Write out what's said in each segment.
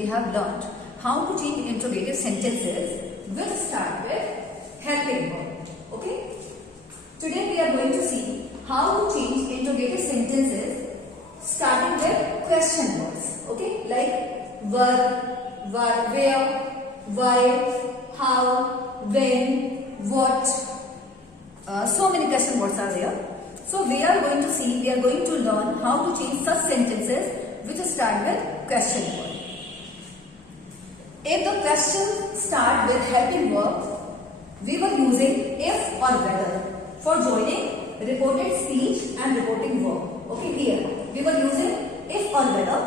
we have learned how to change interrogative sentences which start with helping verb. Okay? Today we are going to see how to change interrogative sentences starting with question words. Okay? Like where, why, how, when, what. So many question words are there. So we are going to learn how to change such sentences which start with question word. If the question start with helping verb, we were using if or whether for joining reported speech and reporting verb. Okay, here we were using if or whether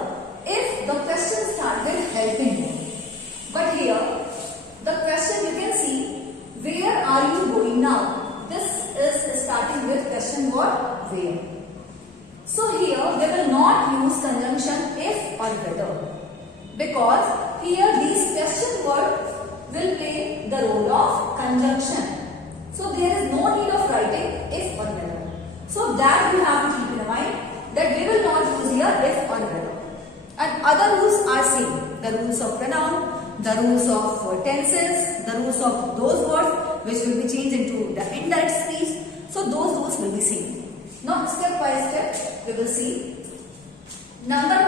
if the question start with helping verb. But here the question you can see, where are you going now? This is starting with question word where. So here we will not use conjunction if or whether, because here these question words will play the role of conjunction. So there is no need of writing if or whether. So that you have to keep in mind that we will not use here if or whether. And other rules are same. The rules of pronoun, the rules of tenses, the rules of those words which will be changed into the indirect speech. So those rules will be same. Now step by step we will see. Number 1,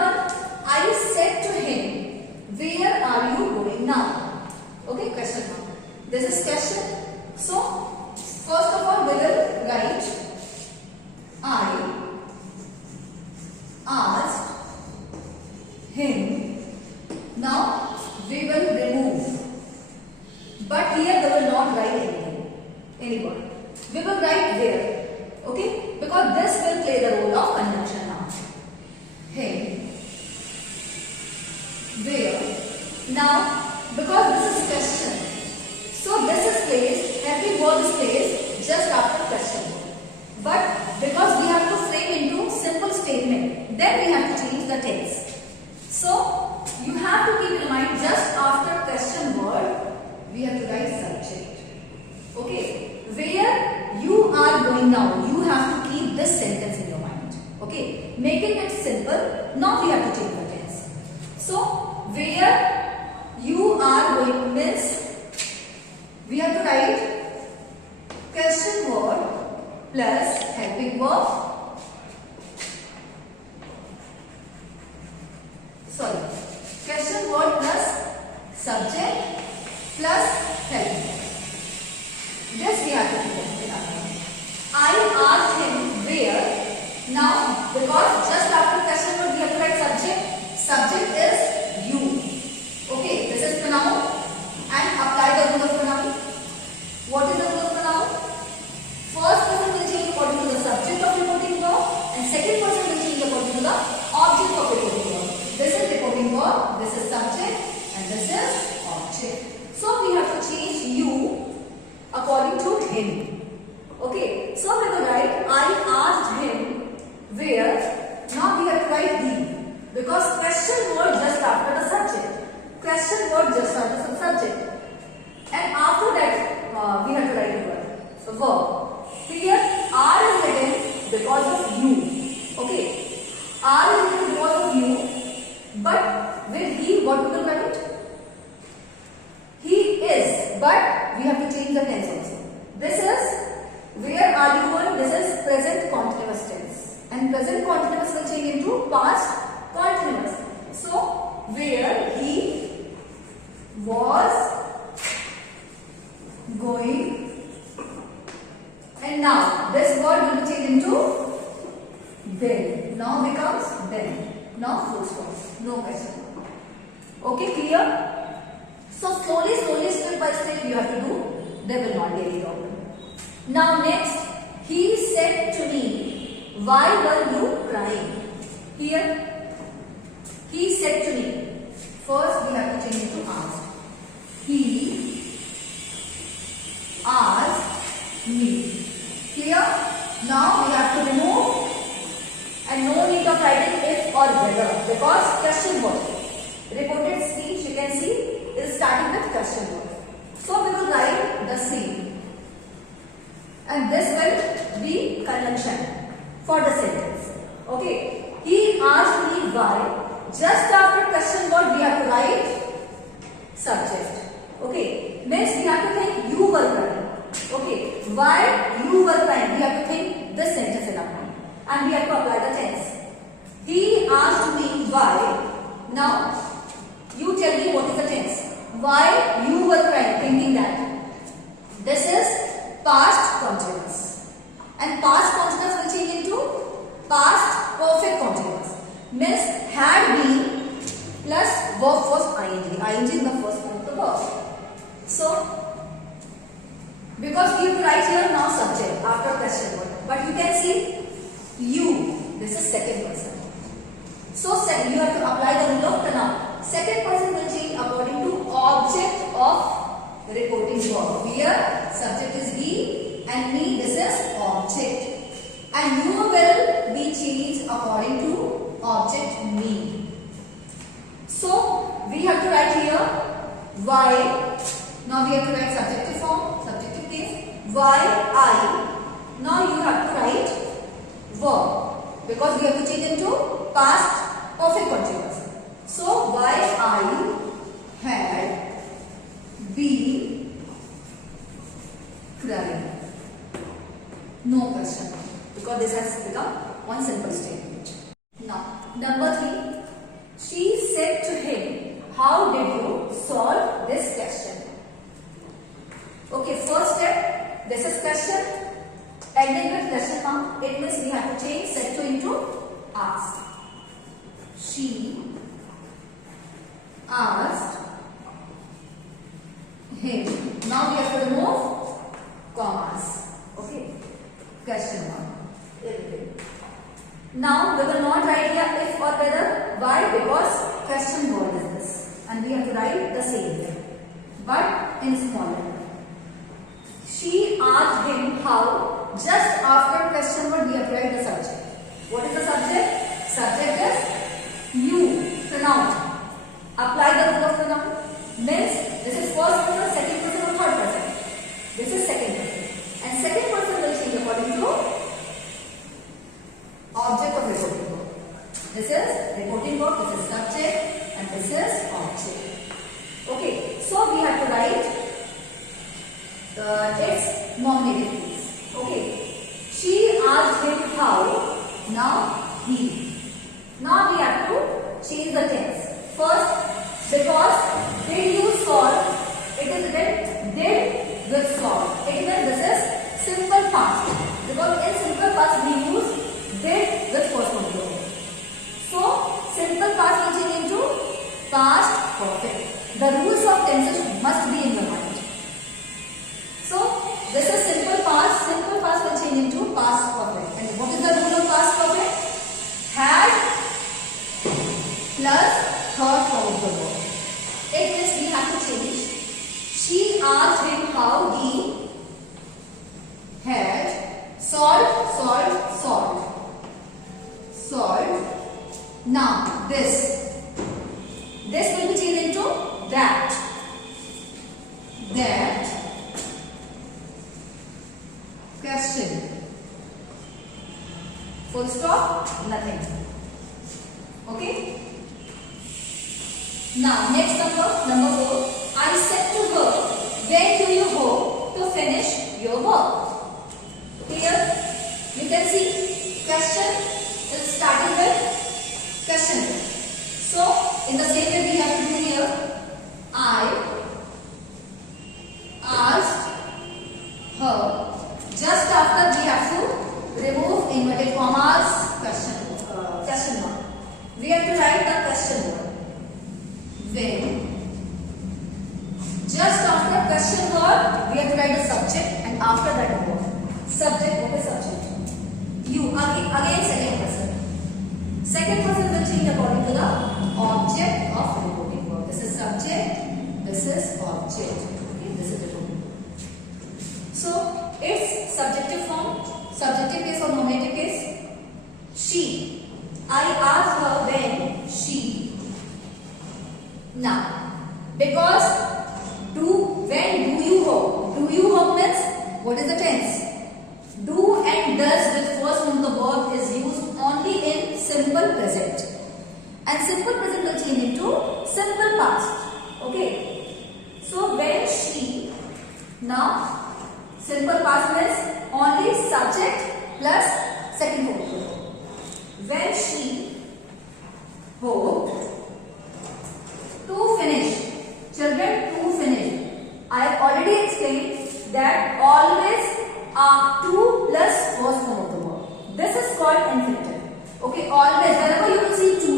I said to him, where are you going now? Okay, question mark. This is question. So first of all we will write I asked him. Now we will remove. But here we will not write anything, any word. We will write where, okay? Because this will play the role of conjunction now. Him, where. Now, because this is question, so this is placed, helping verb is placed just after question. But because we have to frame into simple statement, then we have to change the tense. So, you have to keep in mind just after question word, we have to write subject. Okay, where you are going now, you have to keep this sentence in your mind. Okay, making it simple, now we have to change the tense. So, where you are going means, we have to write question word plus helping verb. Sorry, question word plus subject plus helping. This we have to keep in our mind. I asked him where. Now, because just after question word we have to write subject. Subject is you. Okay, this is pronoun and apply the rule of pronoun. What is the rule of pronoun? First person will change according to the subject of reporting verb and second person will change according to the object of reporting verb. This is reporting verb, this is subject and this is object. So we have to change you according to him. Okay, so we will write I asked him where. Now we have to write he, because question word just after the subject. Question word just after the subject. And after that we have to write a word. So verb. Here R is written because of you. Okay, R is written because of you. But with he, what we will write? He is, but we have to change the tense also. This is where are you going? This is present continuous tense, and present continuous will change into past continuous. So where he was going, and now this word will change into then. Now becomes then. Now full stop. No question. Okay, clear? So slowly, step by step you have to do. There will not be any problem. Now next, he said to me, why were you crying? Here, he said to me. First we have to change it to ask. He asked me. Clear? Now we have to remove and no need of writing if or whether, because question word. Reported speech you can see is starting with question word. So we will write the same. And this will be conjunction for the sentence. Okay. He asked me why just after question word we have to write subject. Okay, means we have to think you were crying. Okay, why you were crying? We have to think this sentence in our mind, and we have to apply the tense. He asked me why. Now you tell me what is the tense. Why you were crying? Thinking that this is past continuous, and past continuous will change into past perfect continuous. Means had been plus verb was ing. Ing is the first form of the verb. So because we have to write here now subject after question word, but you can see you. This is second person. So you have to apply the rule of pronoun. Second person will change according to object of reporting verb. Here subject is he and me, this is object, and you will be changed according to object me. So we have to write here why. Now we have to write subjective form, subjective case. Why I. Now you have to write verb because we have to change into past perfect continuous. So why I had been crying. No question because this has become one simple statement. Now number 3. She said to him, how did you solve this question? Okay, first step, this is question. Ending with question mark. It means we have to change said to into asked. She asked him. Now we have to remove commas. Okay, question mark. Now we will not write here if or whether. Why? Because question word is this, and we have to write the same thing, but in smaller. She asked him how. Just after question word we have to write the subject. What is the subject? Subject is you, pronoun. Apply the rule of pronoun. Means this is first person, second person or third person. This is second person, and second person will change according to object of reporting verb. This is reporting verb, this is subject, and this is object. Okay, so we have to write its nominative case. Okay, she asked him how. Now he. Now we have to change the tense. First, because did you solve? It is written did with solve. It means this is simple past. Because in simple past we use did with first form. So simple past will change into past perfect. The rules of tenses must be in your mind. So this is simple past. Simple past will change into past perfect. And what is the rule of past perfect? Had plus third form of the verb. It means we have to change. She asked him how he had solved. Now this will be changed into that. Question. Full stop, nothing. Okay. Now next number 4. I said to her, when do you hope to finish your work? Here you can see question is starting with question. So in the same way we have to do here. I asked her. Just after we have to remove inverted commas, question mark. We have to write the question word. When. Just after question word, we have to write the subject, and after that the verb. Subject, what is subject? You. Again second person. Second person will change according to the object of reporting verb. This is subject, this is object. Okay, this is reporting. So its subjective form, subjective case or nominative case. She. I asked her when she. Now, because when do you hope? Do you hope means what is the tense? Do and does with first form of the verb is used only in simple present. And simple subject plus second hoped for. When she hoped to finish. Children, to finish. I have already explained that always to plus was form of the verb. This is called infinitive. Okay, always whenever you will see to,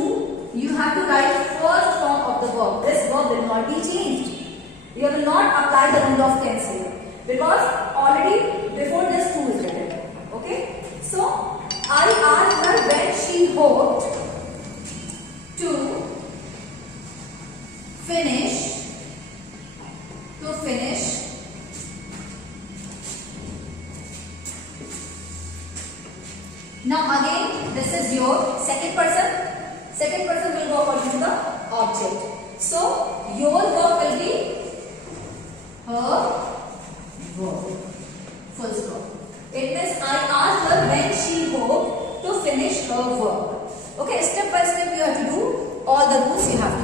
you have to write first form of the verb. This verb will not be changed. You will not apply the rule of tense here because already before this to is written. Okay, so I asked her when she hoped to finish. Now again, this is your second person. Second person will go according to the object. So your verb will be her verb. Full stop. It means I asked her when she hoped to finish her work. Okay, step by step you have to do all the rules you have